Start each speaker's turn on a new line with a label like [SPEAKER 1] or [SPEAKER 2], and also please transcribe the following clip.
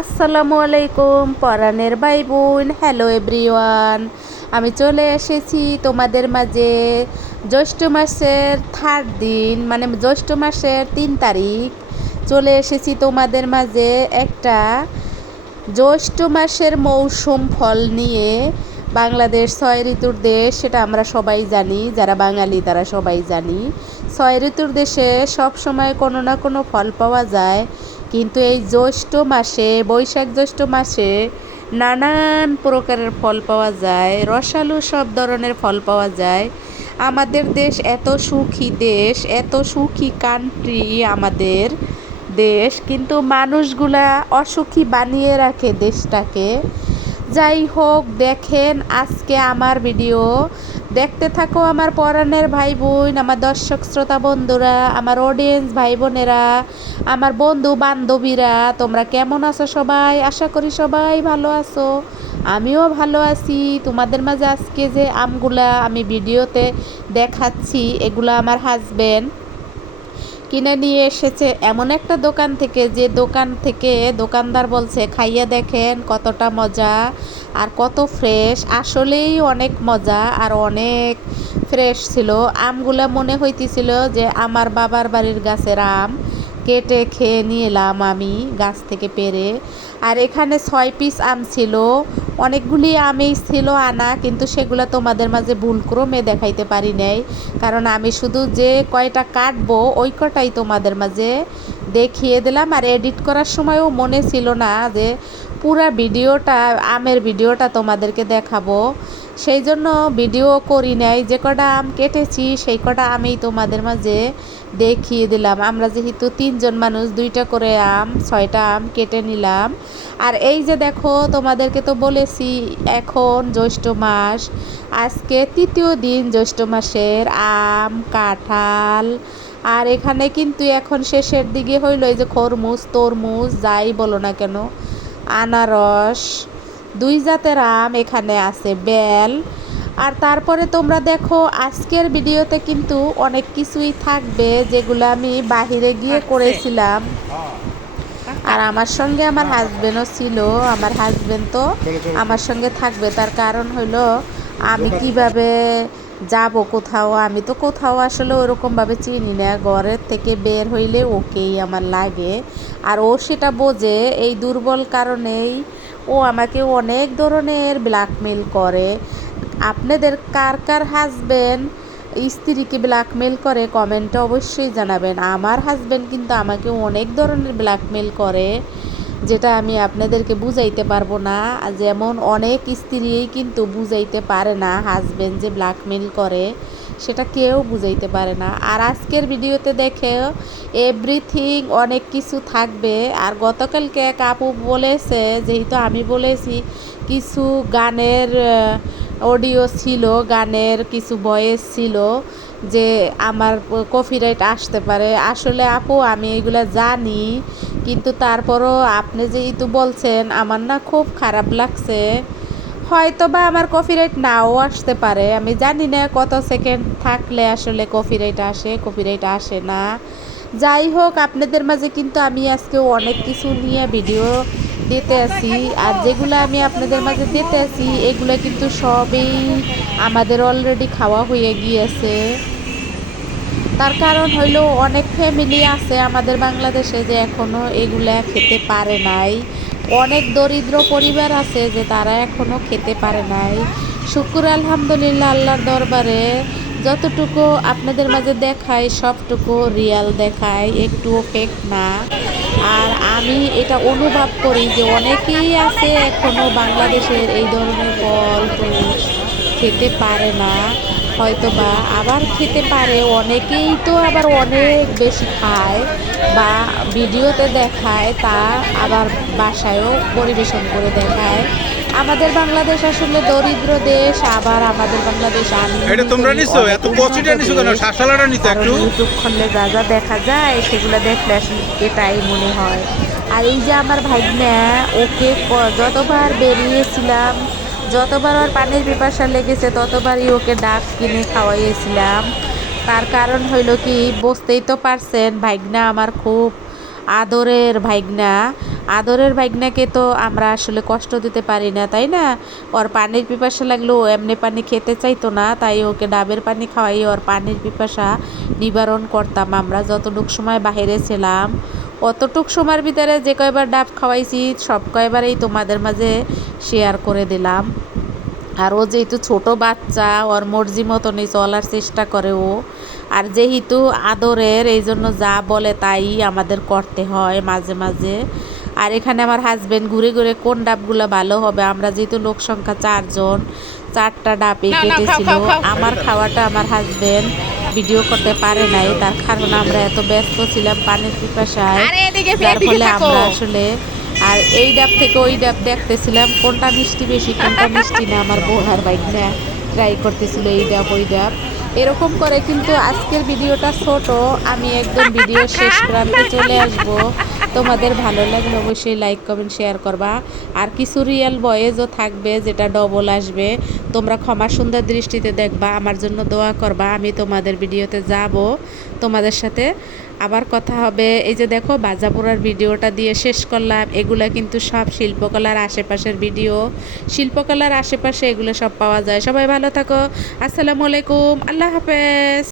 [SPEAKER 1] আসসালামু আলাইকুম পরাণের ভাই বোন হ্যালো এভরিওয়ান আমি চলে এসেছি তোমাদের মাঝে জ্যৈষ্ঠ মাসের থার্ড দিন মানে জ্যৈষ্ঠ মাসের তিন তারিখ। চলে এসেছি তোমাদের মাঝে একটা জ্যৈষ্ঠ মাসের মৌসুম ফল নিয়ে। বাংলাদেশ ছয় ঋতুর দেশ, সেটা আমরা সবাই জানি, যারা বাঙালি তারা সবাই জানি। ছয় ঋতুর দেশে সব সময় কোনো না কোনো ফল পাওয়া যায়। কিন্তু এই জ্যৈষ্ঠ মাসে, বৈশাখ জ্যৈষ্ঠ মাসে নানান প্রকারের ফল পাওয়া যায়, রসালো সব ধরনের ফল পাওয়া যায়। আমাদের দেশ এত সুখী দেশ, এত সুখী কান্ট্রি আমাদের দেশ, কিন্তু মানুষগুলা অসুখী বানিয়ে রাখে দেশটাকে। যাই হোক, দেখেন আজকে আমার ভিডিও দেখতে থাকো আমার পরাণের ভাই বোন আমার দর্শক শ্রোতা বন্ধুরা, আমার অডিয়েন্স ভাই বোনেরা আমার বন্ধু বান্ধবীরা, তোমরা কেমন আছো সবাই? আশা করি সবাই ভালো আছো। আমিও ভালো আছি। তোমাদের মাঝে আজকে যে আমগুলা আমি ভিডিওতে দেখাচ্ছি, এগুলো আমার হাজবেন্ড কিনে নিয়ে এসেছে। এমন একটা দোকান থেকে, যে দোকান থেকে দোকানদার বলছে, খাইয়ে দেখেন কতটা মজা। আর কত ফ্রেশ আসলেই অনেক মজা আর অনেক ফ্রেশ ছিল। আমগুলা মনে হইতেছিল যে আমার বাবার বাড়ির গাছের আম কেটে খেয়ে নিয়ে এলাম আমি গাছ থেকে পেরে। আর এখানে ছয় পিস আম ছিল। অনেকগুলি আমেই ছিল আনা, কিন্তু সেগুলো তোমাদের মাঝে ভুলক্রমে দেখাইতে পারি নাই। কারণ আমি শুধু যে কয়টা কাটবো, ওই কটাই তোমাদের মাঝে দেখিয়ে দিলাম। আর এডিট করার সময়ও মনে ছিল না যে পুরা ভিডিওটা, আমের ভিডিওটা তোমাদেরকে দেখাবো। সেই জন্য ভিডিও করি নাই, যে কটা আম কেটেছি, সেই কটা আমি তোমাদের মাঝে দেখিয়ে দিলাম। আমরা যেহেতু তিনজন মানুষ, দুইটা করে আম, ছয়টা আম কেটে নিলাম। আর এই যে দেখো, তোমাদেরকে তো বলেছি, এখন জ্যৈষ্ঠ মাস, আজকে তৃতীয় দিন জ্যৈষ্ঠ মাসের আম, কাঁঠাল, আর এখানে কিন্তু এখন শেষের দিকে হইল এই যে খরমুজ, তরমুজ, যাই বলো না কেন। আনারস দুই জাতের আম এখানে আছে বেল। আর তারপরে তোমরা দেখো আজকের ভিডিওতে কিন্তু অনেক কিছুই থাকবে যেগুলো আমি বাহিরে গিয়ে করেছিলাম। আর আমার সঙ্গে আমার হাজবেন্ডও ছিল আমার হাজবেন্ড তো আমার সঙ্গে থাকবে। তার কারণ হলো আমি কীভাবে যাব কোথাও? আমি তো কোথাও আসলে ওরকমভাবে চিনি না। ঘরের থেকে বের হইলে ওকেই আমার লাগে। আর ও সেটা বোঝে, এই দুর্বল কারণেই ও আমাকে অনেক ধরনের ব্ল্যাকমেল করে। আপনাদের কার কার হাজবেন্ড স্ত্রীকে ব্ল্যাকমেল করে কমেন্টে অবশ্যই জানাবেন। আমার হাজবেন্ড কিন্তু আমাকে অনেক ধরনের ব্ল্যাকমেল করে। যেটা আমি আপনাদেরকে বুঝাইতে পারব না, যেমন অনেক স্ত্রীই কিন্তু বুঝাইতে পারে না হাজব্যান্ড যে ব্ল্যাকমেল করে, সেটা কেউ বুঝাইতে পারে না। আর আজকের ভিডিওতে দেখে এভরিথিং অনেক কিছু থাকবে। আর গতকালকে এক আপু বলেছে, যেহেতু আমি বলেছি, কিছু গানের অডিও ছিল, গানের কিছু বয়েস ছিল যে আমার কপিরাইট আসতে পারে। আসলে আপু, আমি এগুলো জানি, কিন্তু তারপরও আপনি যে যেহেতু বলছেন, আমার না খুব খারাপ লাগছে। হয়তো বা আমার কপিরাইট নাও আসতে পারে, আমি জানি না কত সেকেন্ড থাকলে আসলে কপিরাইট আসে কপিরাইট আসে না। যাই হোক, আপনাদের মাঝে কিন্তু আমি আজকে অনেক কিছু নিয়ে ভিডিও দিতে আসি আর যেগুলো আমি আপনাদের মাঝে দিতে আসি এগুলো কিন্তু সবই আমাদের অলরেডি খাওয়া হয়ে গিয়েছে। তার কারণ হইল অনেক ফ্যামিলি আছে আমাদের বাংলাদেশে যে এখনও এগুলা খেতে পারে নাই। অনেক দরিদ্র পরিবার আছে যে তারা এখনও খেতে পারে নাই। শুকুর আলহামদুলিল্লাহ আল্লাহর দরবারে যতটুকু আপনাদের মাঝে দেখায় সবটুকু রিয়াল দেখায় একটুও ফেক না। আর আমি এটা অনুভব করি যে অনেকেই আছে এখনও বাংলাদেশের এই ধরনের ফল খেতে পারে না। হয়তো বা আবার খেতে পারে। অনেকেই তো আবার অনেক বেশি খায় বা ভিডিওতে দেখায় তা আবার বাসায়ও পরিবেশন করে দেখায়। আমাদের বাংলাদেশ আসলে দরিদ্র দেশ আবার আমাদের বাংলাদেশ
[SPEAKER 2] এটা তোমরা নিছো? এত কচিটা নিছো কেন? শাসালাটা নিছো একটু।
[SPEAKER 1] ইউটিউব খুললে যা যা দেখা যায় সেগুলো দেখলে আসলে এটাই মনে হয়। আর এই যে আমার ভাগ্না ওকে যতবার বেরিয়েছিলাম যতবার ওর পানির পিপাসা লেগেছে, ততবারই ওকে ডাক কিনে খাওয়াইয়েছিলাম। তার কারণ হইল কি, বুঝতেই তো পারছেন ভাগ্না আমার খুব আদরের ভাগ্না আদরের ভাগনাকে তো আমরা আসলে কষ্ট দিতে পারি না, তাই না? ওর পানির পিপাসা লাগলেও এমনি পানি খেতে চাইতো না, তাই ওকে ডাবের পানি খাওয়াই ওর পানির পিপাসা নিবারণ করতাম আমরা যতটুক সময় বাইরে ছিলাম। অতটুক সময়ের ভিতরে যে কয়বার ডাব খাওয়াইছি সব কয়বারেই তোমাদের মাঝে শেয়ার করে দিলাম। আর ও যেহেতু ছোট বাচ্চা ওর মর্জি মতনই চলার চেষ্টা করে ও। আর যেহেতু আদরের এই জন্য যা বলে তাই আমাদের করতে হয় মাঝে মাঝে। আর এখানে আমার হাজবেন্ড ঘুরে ঘুরে কোন ডাবগুলো ভালো হবে আমরা যেহেতু লোক সংখ্যা চারজন চারটা ডাবে কেটেছিল আমার খাওয়াটা আমার হাজবেন্ড ভিডিও করতে পারে নাই তার কারণ আমরা এত ব্যস্ত ছিলাম পানির পিপাসায়। যার ফলে আমরা আসলে আর এই ডাব থেকে ওই ডাব দেখতেছিলাম কোনটা মিষ্টি বেশি কোনটা মিষ্টি না আমার বোন আর বাইক না ট্রাই করতেছিল এই ডাব ওই ডাব। এরকম করে কিন্তু আজকের ভিডিওটা ছোট আমি একদম ভিডিও শেষ প্রান্তে চলে আসব। তোমাদের ভালো লাগলে অবশ্যই লাইক কমেন্ট শেয়ার করবা। আর কিছু রিয়েল বয়েজও থাকবে যেটা ডবল আসবে। তোমরা ক্ষমা সুন্দর দৃষ্টিতে দেখবা, আমার জন্য দোয়া করবা, আমি তোমাদের ভিডিওতে যাব তোমাদের সাথে। আবার কথা হবে, এই যে দেখো বাজাপুরার ভিডিওটা দিয়ে শেষ করলাম, এগুলা কিন্তু সব শিল্পকলার আশেপাশের ভিডিও। শিল্পকলার আশেপাশে এগুলো সব পাওয়া যায়। সবাই ভালো থাকো, আসসালামু আলাইকুম, আল্লাহ হাফেজ।